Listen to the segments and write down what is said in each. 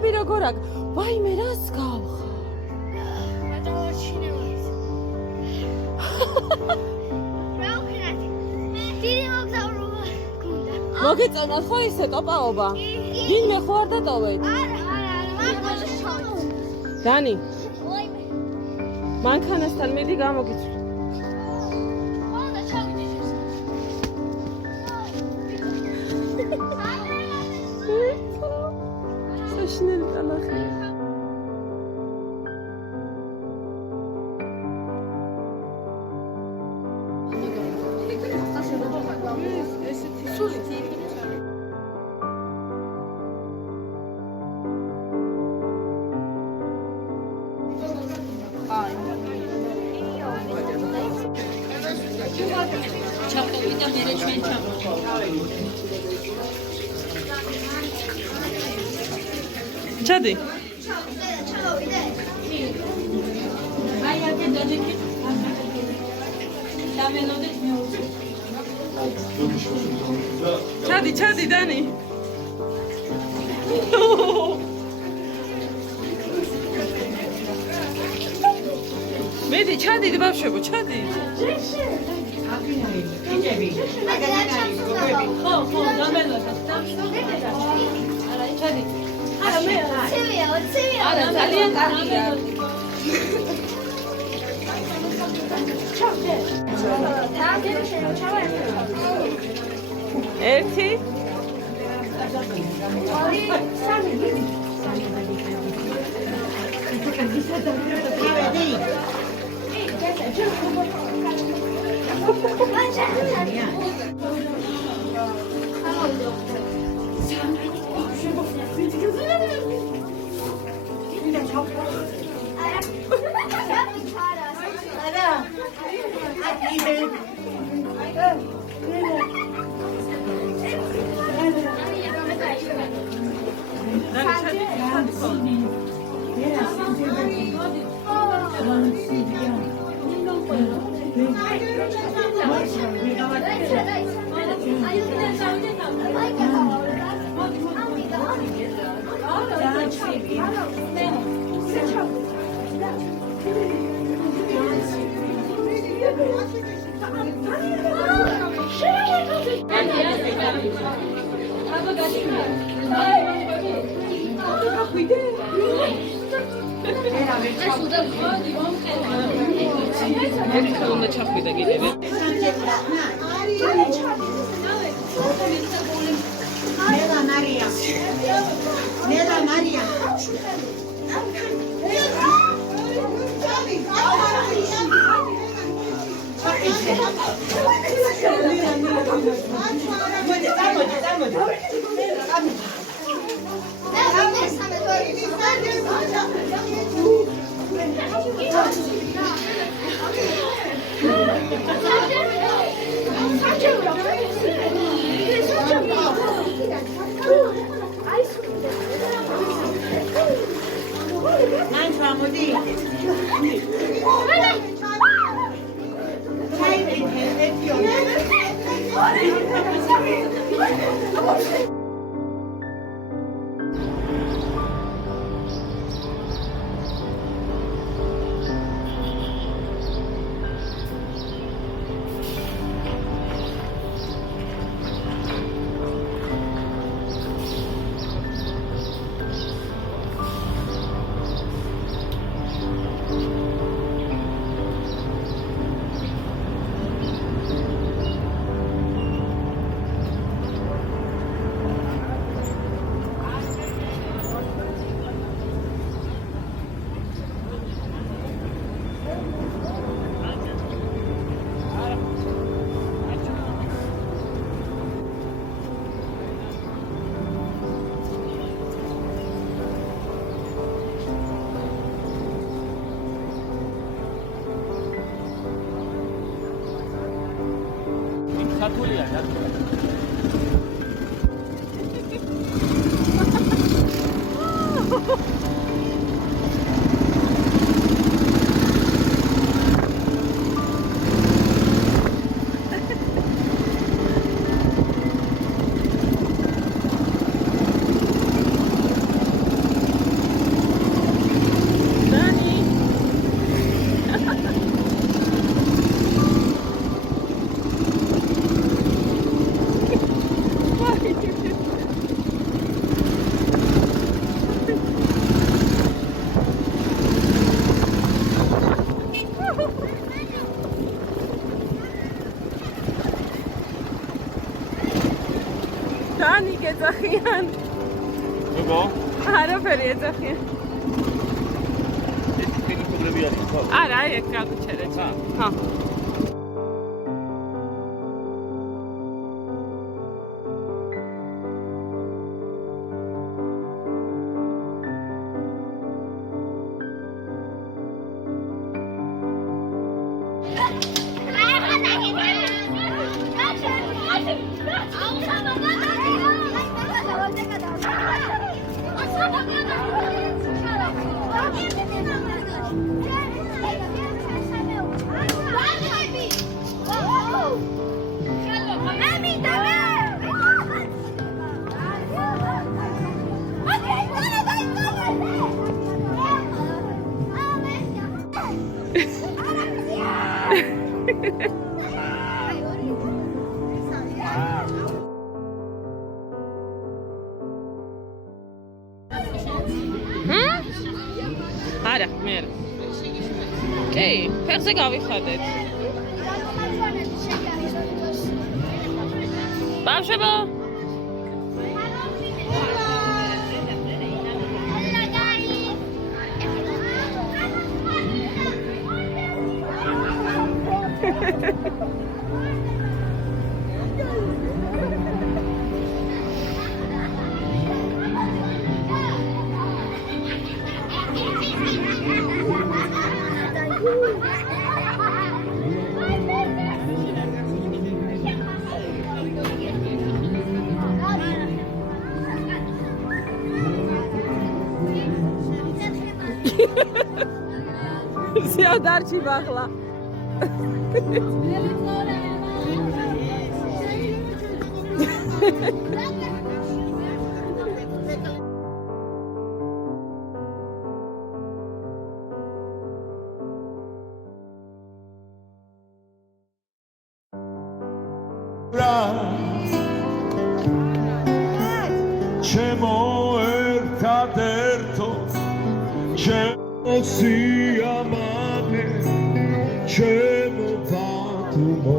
ჭიები როგორ აქ? ვაიმე რას გავხარ? მოგეწონათ ხო ისე ტოპაობა? ვინმე ხო არ დატოვეთ? დანი მანქანასთან მიდი გამოგიწვი. საშინელი ტალახი. ჩავყევი და მე ჩვენ ჩადი. აი აქ დაჭიქი. დამელოდეთ მეუღლე. ჩადი დანი. მედი ჩადი ბავშვებო ჩადი. ხო, დამელოდეთ. არა, ჩადი. არა, მე. არა, ძალიან კარგია. ერთი უნდა ჩახვიდა კიდევ. Nela Maria. მანი გეძახიან. როგორ? არაფერი ეძახიან. ეს ტელეფონები არის ხო? არა, აი ეგ გაგვიჩერეთ. ხა. არა, მე არა. კი, ფეხზე გავიხადეთ. ბავშვებო. ზიადარჩი ბახლა. ჩემო ერთადერთო ჩემო სიამაყე ჩემო პატუმო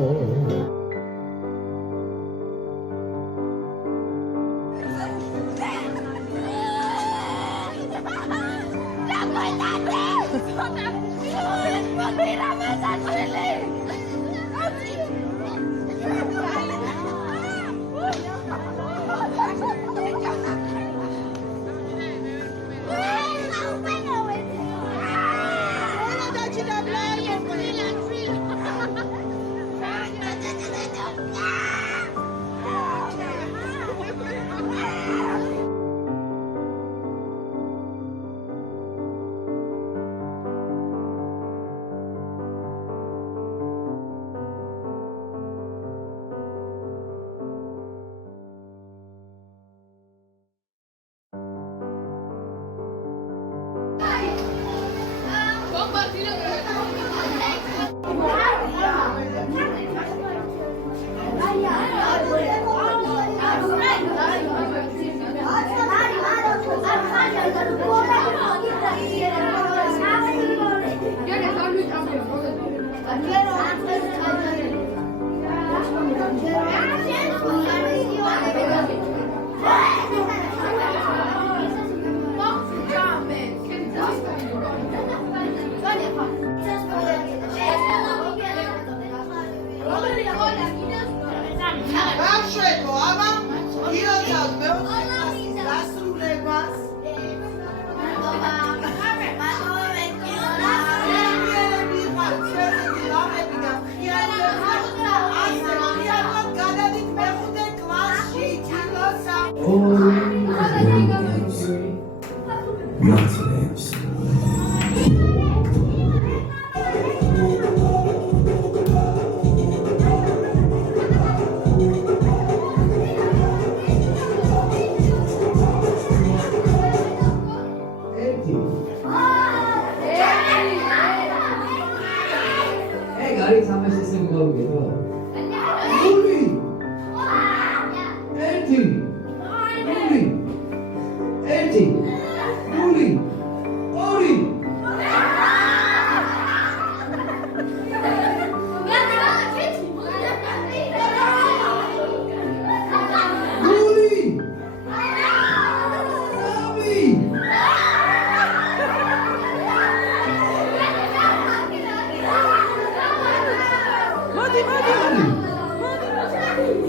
Uli!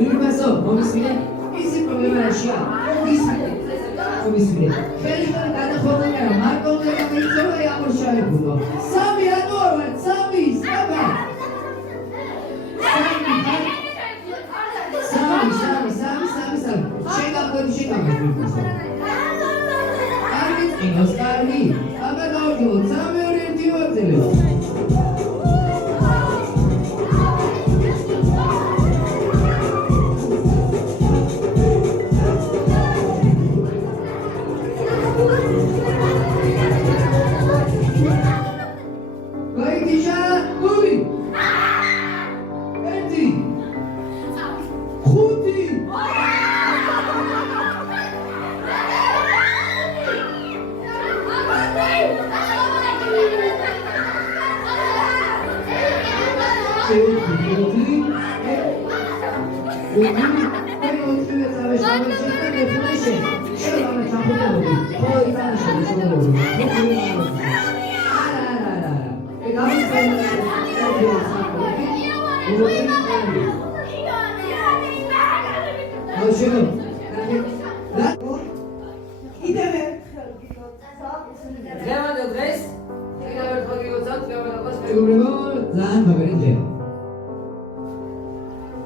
Ირმასო, მომისმინე? ისი პრობლემა რაშია? მომისმინე. ხელისთან გადახურული არა, მარტოზე გამიწევა ამორჩაებულო. სამი რატო არ ვარ? სამი. შეგამბები. კარგი, კარგი. აბა გავდივოთ, 3-2-1 ვაძლევ.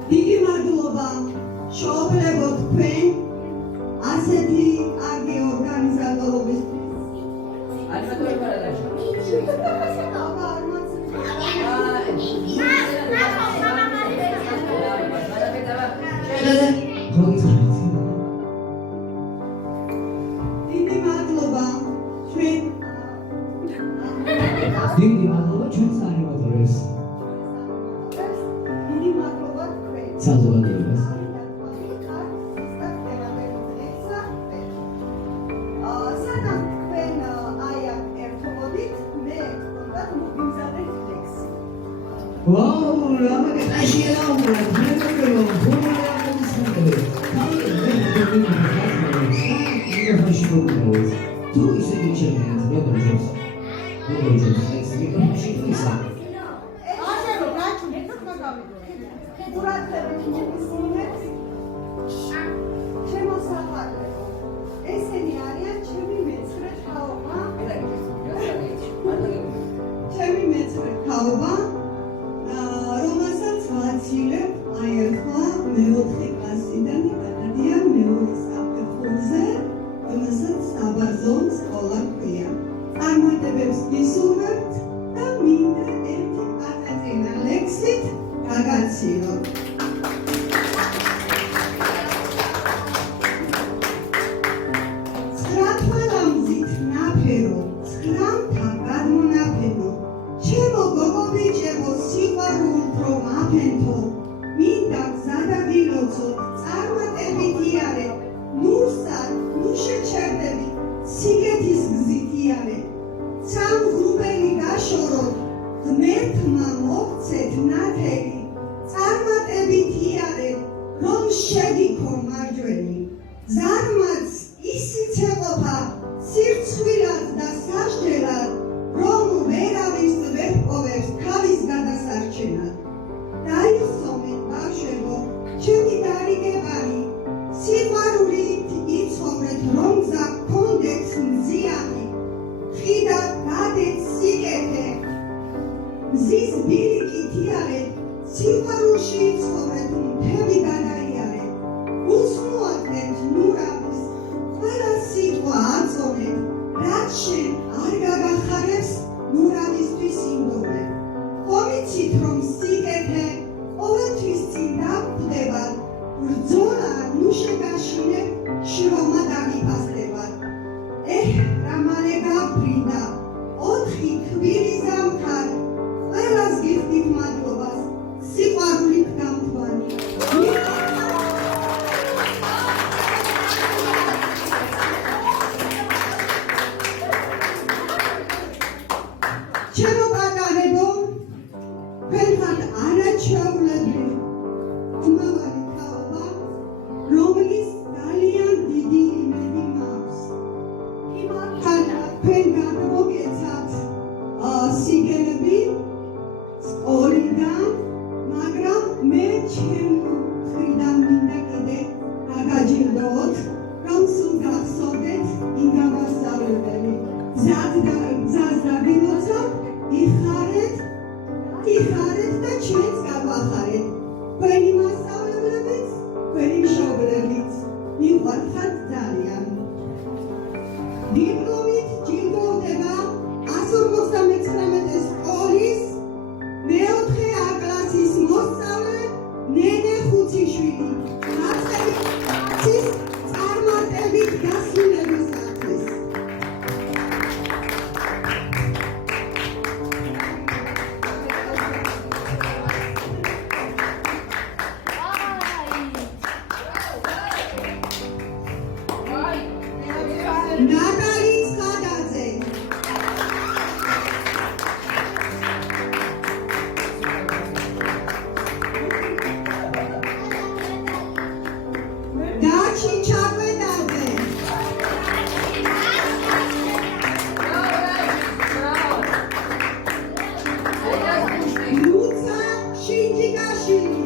დიდი მადლობა შევფლებოთ თქვენ ასეთი კარგი ორგანიზატორობის დიდი მადლობა ჩვენ საიმატორებს დიდი მადლობა თქვენ საზოგადოებას სანამ თქვენ აი აქ ერთობოდით მე გქონდათ მოგიმზადე ლექსი ვაუ რამე კაშია რა თუ ისეთი ჩემს როგორ ესენი არიან ჩემი მეცხრე თაობა, რომელსაც ვაცილებ აი ახლა მეოთხე კლასიდან გადადიან მეორე საფეხურზე, რომელსაც საბაზო სკოლა ქვია. წარმატებებს გისურვებთ და მინდა ერთი პატაძინა ლექსით გაგაცილოთ. ცხრათვალამზით ნაფერო, ცხრამთა გადმონაფენო, ჩემო გოგობიჭებო სიყვარულ უფრო მაფენთო, მინდა გზა დაგილოცოთ, წარმატებით იარე, ნურსად, ნუ შეჩერდებით, სიგეთის გზით იარე. სამღრუბელი გაშოროთ, ღმერთმა მოგცეთ ნათელი, წარმატებით იარე, რომ შეგიქო მარჯვენი. ზარმაც ისიცეყოფა, სირცვილად და სასჯელად, რომ ვერავის ვერ პოვებს თავის გადასარჩენად. დაიხსო ნენე ხუციშვილი რაცის წარმატებით დასრულებისათვის. ნატალი ცხადაძე დაჩი ჩაკვედაძე ლუცა შინჯიკაშვილი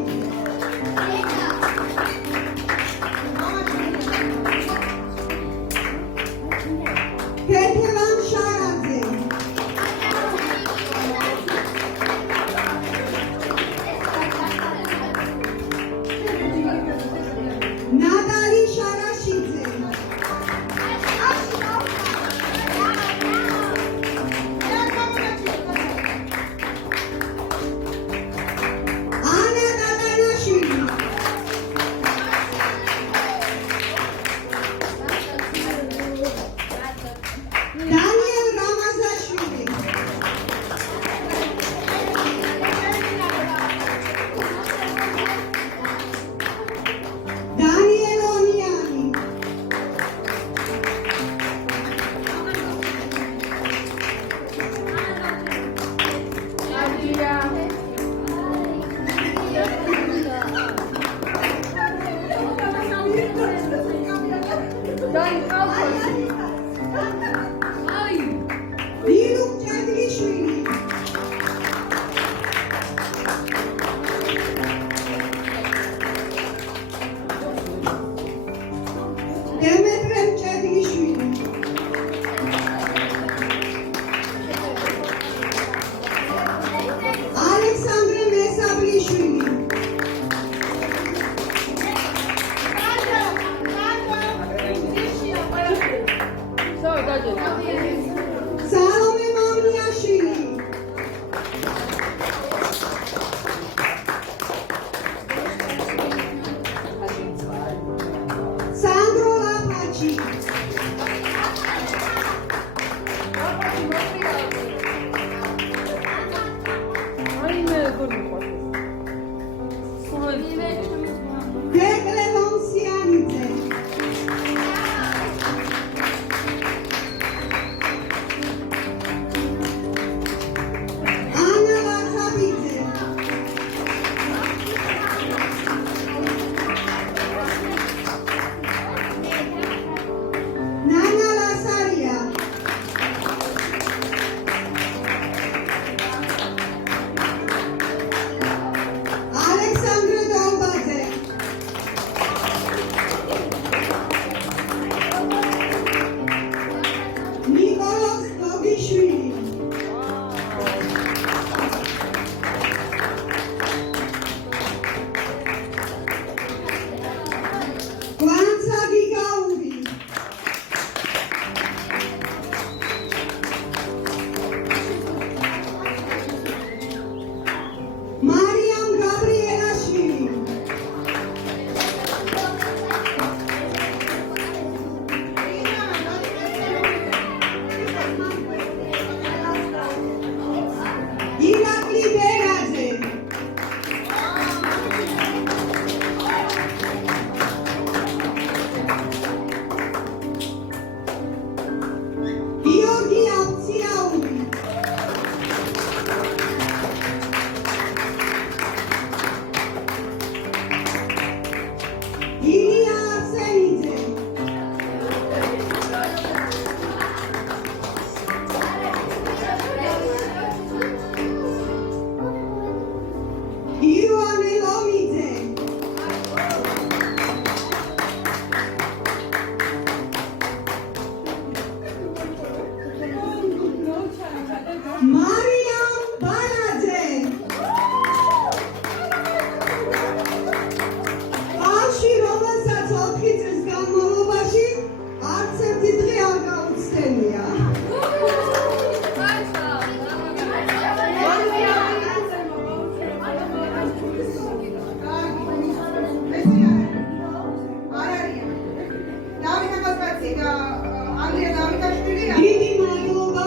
დიდი მადლობა.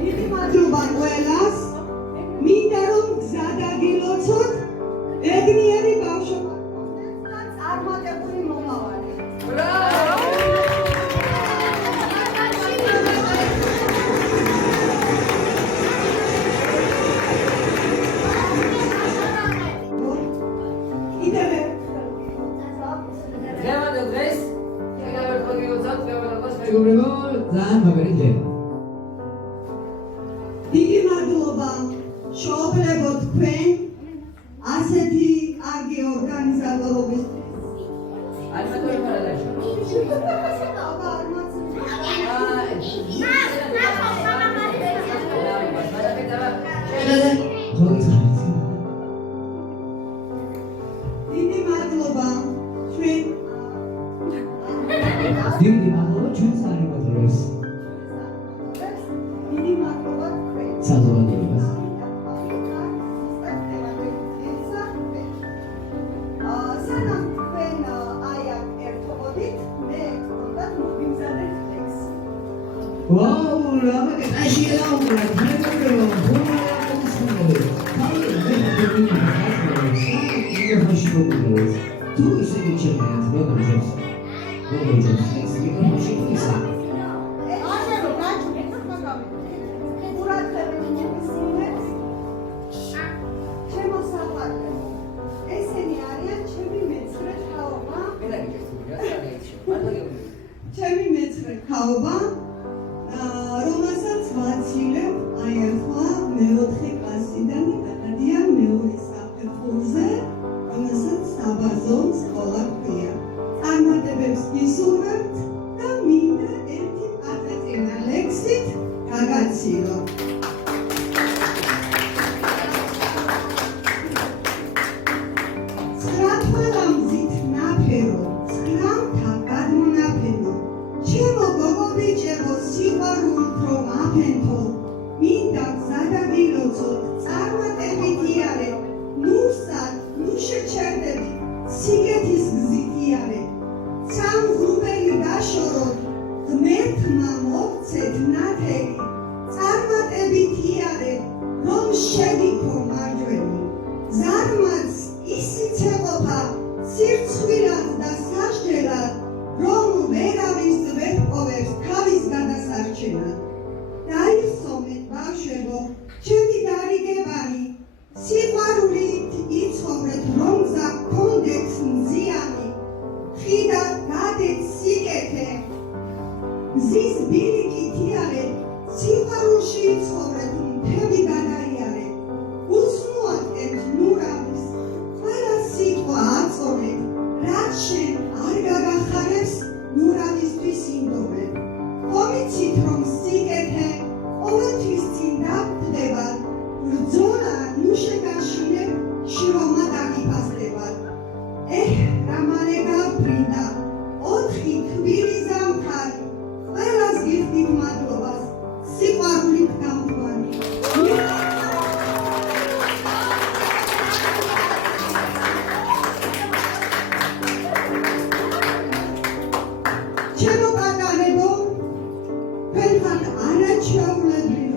დიდი მადლობა ყველას. მინდა რომ გზა დაგილოცოთ ეგნიერი ბავშვობა და წარმატებული მომავალი. კიდევ მეგობრებო, ძალიან მაგარი ჯერა. დიდი მადლობა შეუძლებო თქვენ ასეთი კარგი ორგანიზატორობის დიდი მადლობა ჩვენ დიდი მადლობა ჩვენს ანიმატორებს. დიდი მადლობა თქვენ საზოგადოებას. სანამ თქვენ აი აქ ერთობოდით მე გქონდათ მოგიმზადეთ ლექსი. ვაუ, რა მაგაშია რა მეგობრებო, თუ ისე გიჩვენებთ მეგობრებს, ჩემი მეცხრე თაობა, რომელსაც ვაცილებ აი ახლა მეოთხე კლასიდან და გადადიან მეორე საფეხურზე, რომელსაც საბაზო სკოლა ქვია. წარმატებებს გისურვებთ და მინდა ერთი პატაწერა ლექსით გაგაცილო. ცხრათვალამზით ნაფერო, ცხრამთა გადმონაფენო, ჩემო გოგო ბიჭებო სიყვარულით რომ აფენთო, მინდა გზა დაგილოცოთ, წარმატებით იარე, ნურსად, ნუ შეჩერდებით, სიგეთის გზით იარე, სამღრუბელი დაშოროთ, ღმერთმა მოგცეთ ნათელი, წარმატებით იარე, რომ შეგიქო მარჯვენი, ზარმაც ისიცეყოფა, სირცხვილად და სასჯელად, რომ ვერავის ვერ პოვებს თავის გადასარჩენად. დაიხსომეთ ბავშვებო, ჩემი დარიგებანი, სიყვარულით იცხოვრეთ, რომ გზა გქონდეთ მზიანი, ხიდად გადეთ სიკეთე, მზის ბილიკით იარეთ, სიყვარულში იცხოვრეთ, მთები გადაიარეთ, უსმუატეთ ნურავის, ყველა სიტყვა აწონეთ, რაც შენ არ გაგახარებს ნურავისთვის ინდომე. ხომიცით რომ სიკეთე ყოველთვის წინ დაგხვდებათ, ბრძოლა ნუ შეგაშინებ, შრომა დაგიფასდებათ. რა მალე გავფრინდა, 4 თბილი ზამთარი, ყველას გიხდით მადლობას, სიყვარულით გამთვარი. ჩემო პატარებო, თქვენთან არაჩვეულებრივ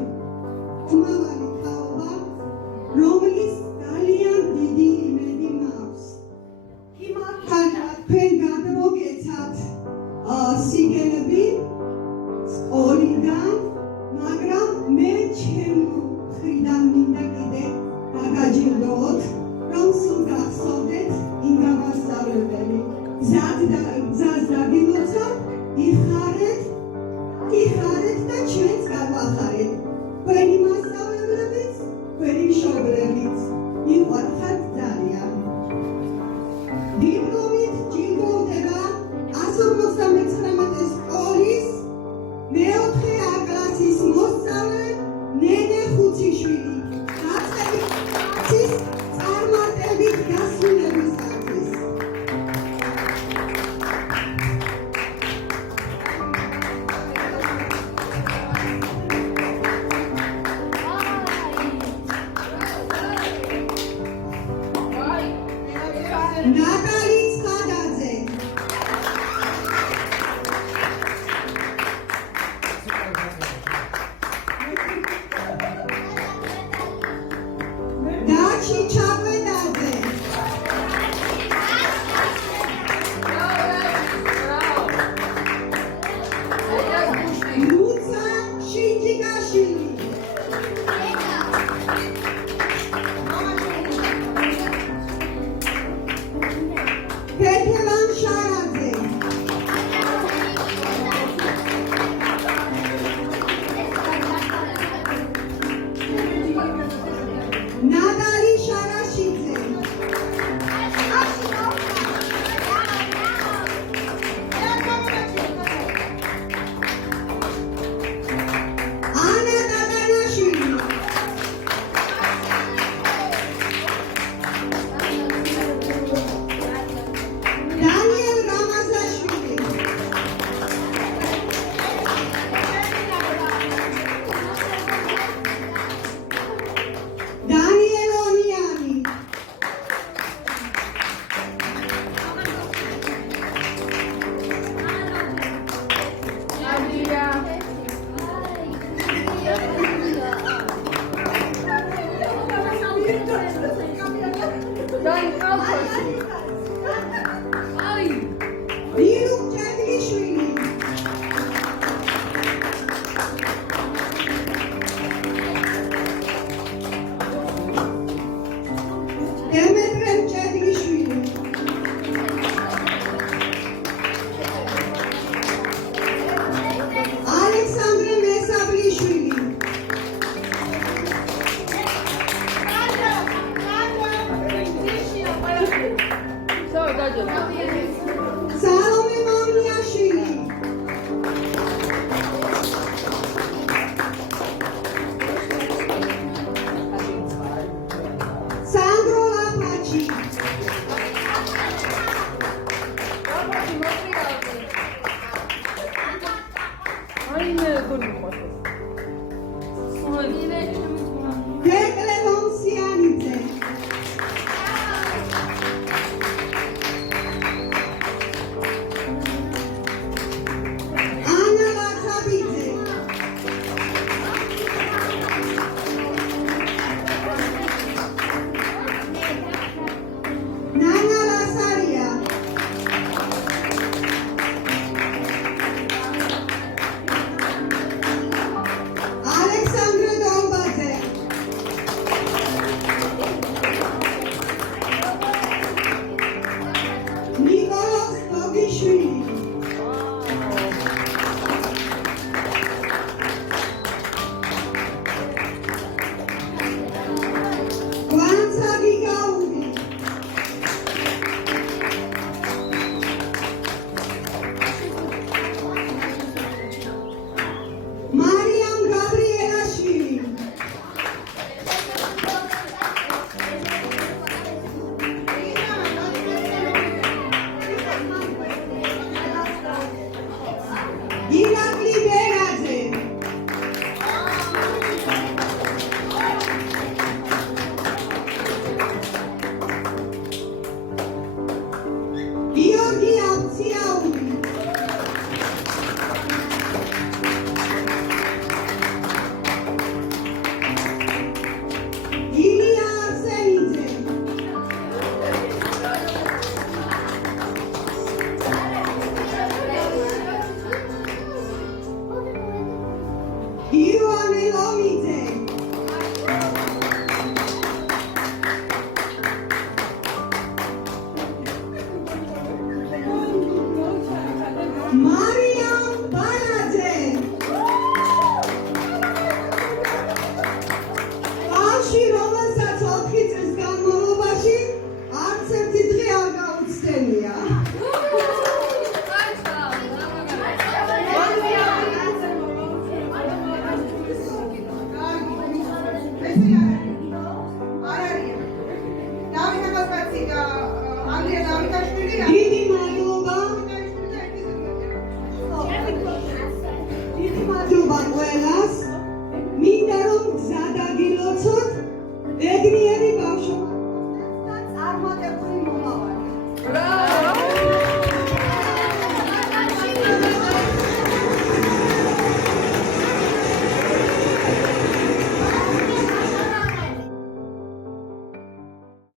მომავალი თაობა, რომლის ძალიან დიდი იმედი მაქვს. იმათთან თქვენ გადმოგეცათ სიგელები სკოლიდან, მაგრამ მე ჩემო მხრიდან მინდა კიდე დაგაჯილდოოთ, რომ სულ გახსოვდეთ იმ გამასწავლებელი. გზას დაგილოცოთ, იხარეთ და ჩვენც გავახარეთ. თქვენი მასწავლებლებიც, თქვენი მშობლებიც, მიყვარხართ ძალიან. დიპლომით ჯილდოვდება 159 სკოლის მეოთხე A კლასის მოსწავლე ნენე ხუციშვილი. წარმატებით გასრულებისათვის. ნატალი ცხადაძე, დაჩი ჩაკვედაძე, ლუცა შინჯიკაშვილი, ფეთევან შარაძე, ნატალი შარაშიძე, ანა დადანაშვილი, დანიელ რამაზაშვილი, დანიელ ონიანი, ილუქ ჭედლიშვილი, დემეტრე ჭედლიშვილი, ალექსანდრე მესაბლიშვილი, სალომე მამიაშვილი, სანდრო ლაფაჩი, დეკლე ლონსიანიძე, ანა ლაცაბიძე, ნანა ლასარია, ალექსანდრე დოლბაძე, ნიკოლოზ გოგიშვილი, გვანცა გიგაური, მარიამ გაბრიელაშვილი, ირაკლი ბერაძე, გიორგი ავციაური, ილია არსენიძე, ივანე ლომიძე, მარიამ ბანაძე, ბავშვი, რომელსაც 4 წლის განმავლობაში არც ერთი დღე არ გაუცდენია. დიდი მადლობა, დიდი მადლობა ყველას. მინდა რომ გზა დაგილოცოთ, ბედნიერი ბავშვობა.